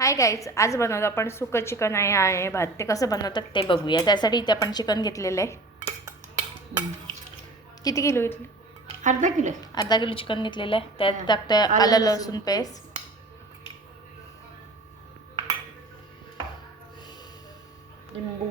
Hi guys, आज बनवतो आपण सुकं चिकन आहे भात. ते कसं बनवतात ते बघूया. त्यासाठी इथे आपण चिकन घेतलेलं आहे. किती किलो घेतलं? अर्धा किलो चिकन घेतलेलं आहे. त्यात टाकतोय आलं लसूण पेस्ट, लिंबू,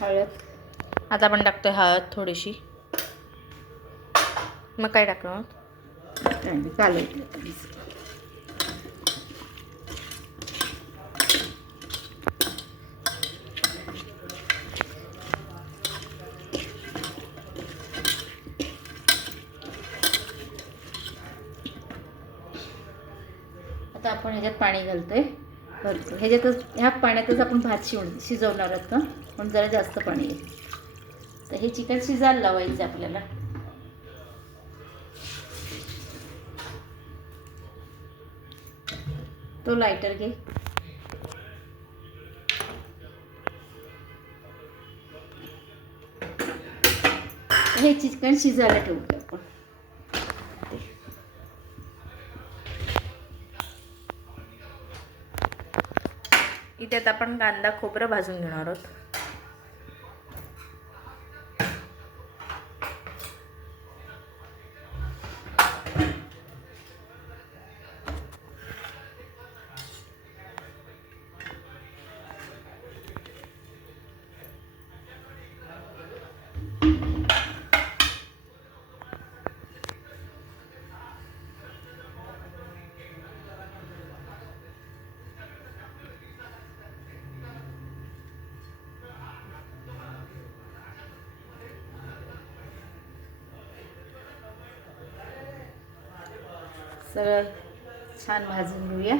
हळद. आता आपण टाकतोय हळद थोडीशी. मग काय टाकणार? आता आपण ह्याच्यात पाणी घालतोय. ह्याच्यातच ह्या पाण्यातच आपण भात शिजवणार आहोत का, पण जरा जास्त पाणी आहे. तर हे चिकन शिजायला लावायचं आपल्याला. तो लायटर घे. हे चिकन शिजायला ठेवूया आपण. इथे आता आपण कांदा खोबरं भाजून घेणार आहोत. सगळं छान भाजून घेऊया.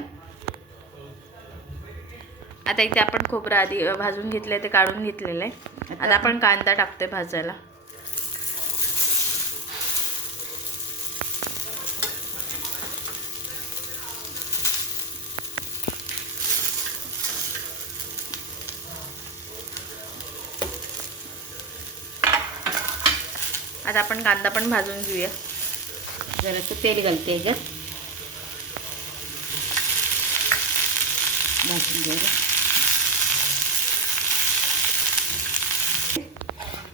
आता इथे आपण खोबरं आधी भाजून घेतलंय, ते काढून घेतलेलं आहे. आता आपण कांदा टाकतोय भाजायला. आता आपण कांदा पण भाजून घेऊया. जरासं तेल घालते ह्याच्यात. भाजून घ्यायला.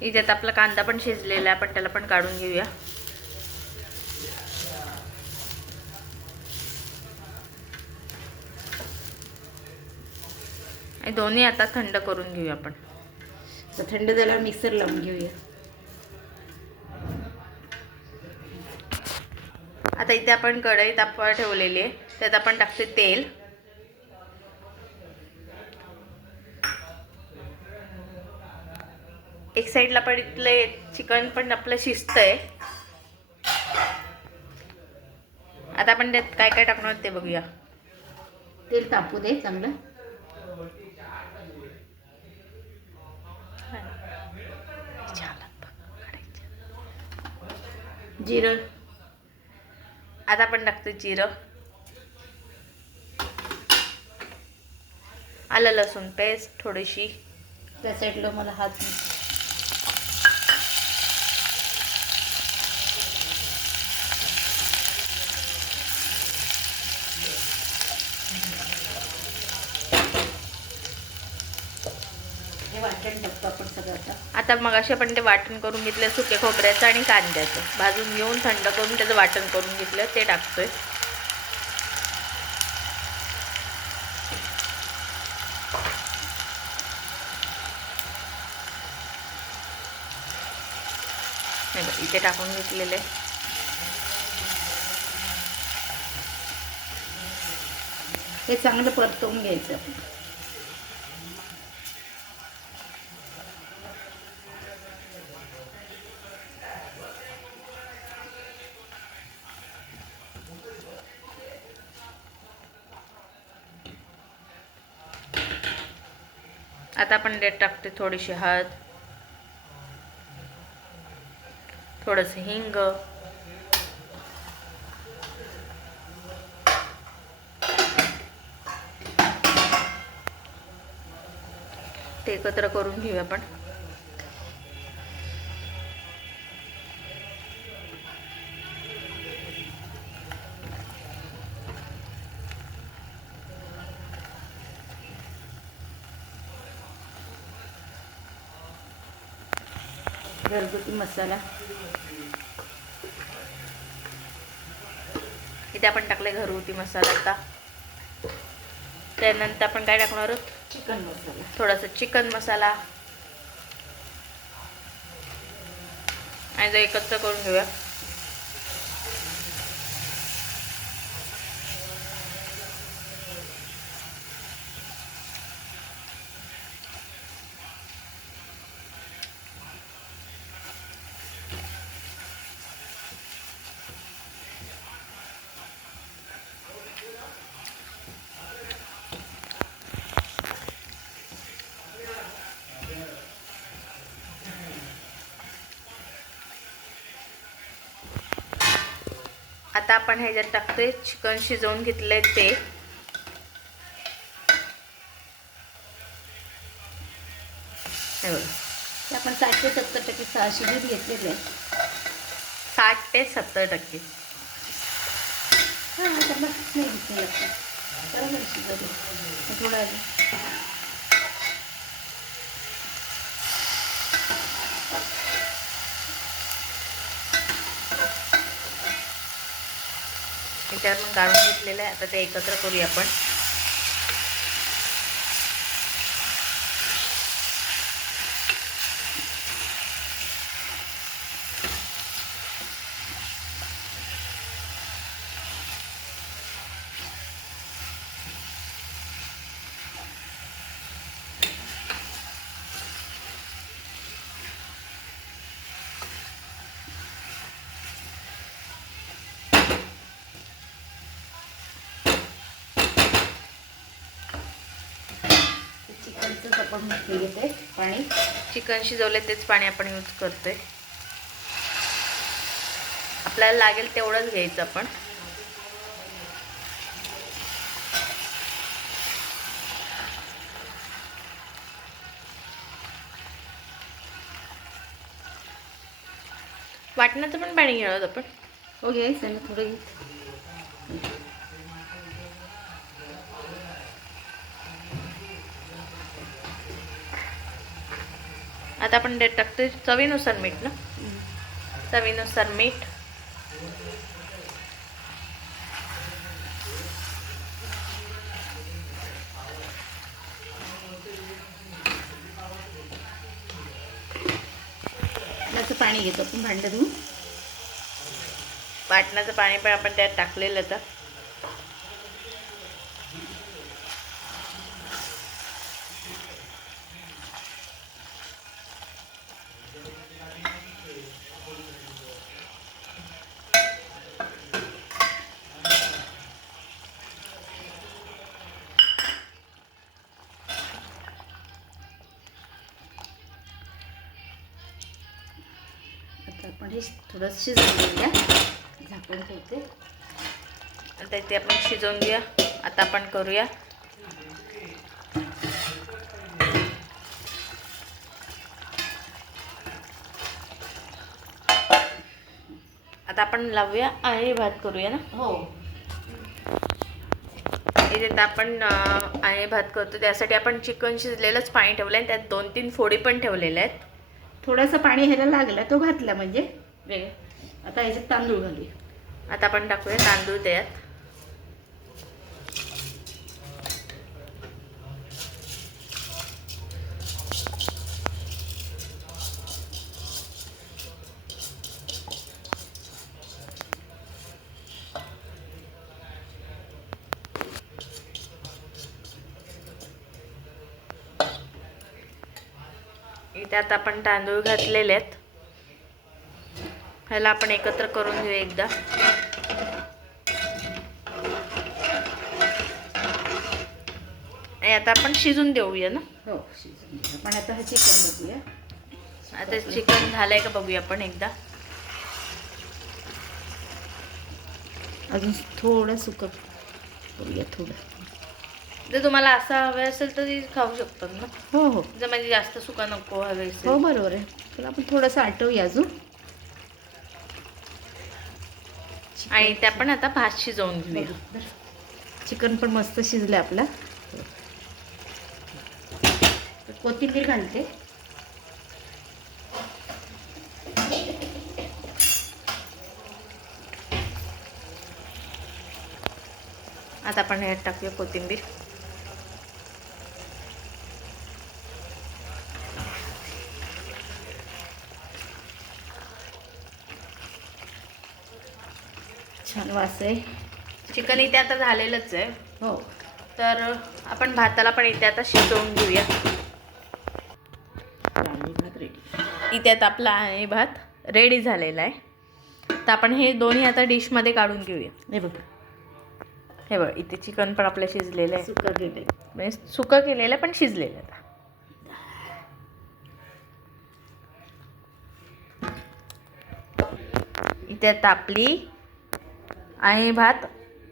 इथे आपला कांदा पण शिजलेला आहे, आपण त्याला पण काढून घेऊया. आणि दोन्ही आता थंड करून घेऊया आपण. तर थंड झाल्यावर मिक्सर लावून घेऊया. आता इथे आपण कढई तापवायला ठेवलेली आहे. त्यात आपण टाकते तेल. एक साईडला पण इथलं चिकन पण आपलं शिजतंय. आता आपण त्यात काय काय टाकणार ते बघूया. तेल तापू दे चांगलं. जिरं. आता आपण टाकतो जिरं, आलं लसूण पेस्ट थोडीशी. त्या साईडला मला हात हे वाटण टाकतो आपण सगळं. आता मग असे आपण ते वाटण करून घेतलं सुके खोबऱ्याचं आणि कांद्याचं. भाजून घेऊन थंड करून त्याचं वाटण करून घेतलं, ते टाकतोय. इथे टाकून घेतलेले. हे चांगलं परतवून घ्यायचं. आता आपण त्यात टाकते थोडीशी हळद, थोडंसं हिंग, ते एकत्र करून घेऊया आपण. घरगुती मसाला इथे आपण टाकले घरगुती मसाला. आता त्यानंतर आपण काय टाकणार आहोत? चिकन मसाला. थोडासा चिकन मसाला आणि जो एकत्र करून घेऊया. आता आपण ह्याच्यात टाकतोय चिकन शिजवून घेतलंय ते. हे बघा, ते आपण 60 ते 70% शिजत घेतलेले आहे. 60 ते 70%. हां आता मग नाही घेतलं लागतं. बरोबर शिजवलं थोडं आधी. त्याच्यावर मग गाळून घेतलेलं आहे. आता ते एकत्र करूया आपण. चिकनचंच आपण हे घेते पाणी. चिकन शिजवले तेच पाणी आपण यूज करतोय. आपल्याला लागेल तेवढंच घ्यायचं आपण. वाटण्याचं पण पाणी घेणार आहोत आपण. हो घ्यायचं ना थोडं घे. आता आपण ते टाकतोय चवीनुसार मीठ ना. चवीनुसार मीठ. त्याचं पाणी घेतो आपण भांडं धुवून. वाटण्याचं पाणी पण आपण त्यात टाकलेलं आता. आता आपण हे थोडं शिजवून घेऊया. झाकून ठेवते. आता ते आपण शिजवून घेऊया. आता आपण करूया आता आपण लावूया आणि भात करूया ना. हो इथे आपण आणि भात करतो. त्यासाठी आपण चिकन शिजलेलंच पाणी ठेवलं आहे. त्यात 2-3 फोडी पण ठेवलेल्या आहेत. थोडासा पाणी ह्याला लागला तो घातला म्हणजे वेगळं. आता ह्याच्यात तांदूळ घालूया. आता आपण टाकूया तांदूळ त्यात. इथे आता आपण तांदूळ घातलेले आहेत. ह्याला आपण एकत्र करून घेऊ एकदा. आणि आता आपण शिजून देऊया ना. हो शिजून घ्या. पण आता हा चिकन बघूया. आता चिकन झालंय का बघूया आपण एकदा. अजून थोडं सुकं करूया. थोडं जर तुम्हाला असं हवे असेल तर ती खाऊ शकतात ना. हो हो जर म्हणजे जास्त सुका नको हवे हो असेल. बरोबर आहे. तुला आपण थोडंसं आटवूया अजून. आणि त्या पण आता भात शिजवून घेऊया. चिकन पण मस्त शिजलं आपला. कोथिंबीर घालते. आता आपण ह्यात टाकूया कोथिंबीर. छान वास आहे. चिकन इथे आता झालेलंच आहे. हो तर आपण भाताला पण इथे आता शिजवून घेऊया. राणी भात रेडी. इथे आता आपला आहे भात रेडी झालेला आहे. तर आपण हे दोन्ही आता डिशमध्ये काढून घेऊया. हे बघ हे बघ इथे चिकन पण आपलं शिजलेलं आहे. सुका केलंय. म्हणजे सुकं केलेलं पण शिजलेलं आहे. इथे आता आपली आहे भात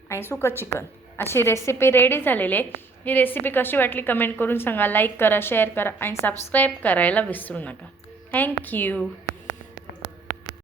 आणि सुकं चिकन अशी रेसिपी रेडी झालेली आहे. ही रेसिपी कशी वाटली कमेंट करून सांगा. लाईक करा, शेअर करा आणि सबस्क्राईब करायला विसरू नका. थँक्यू.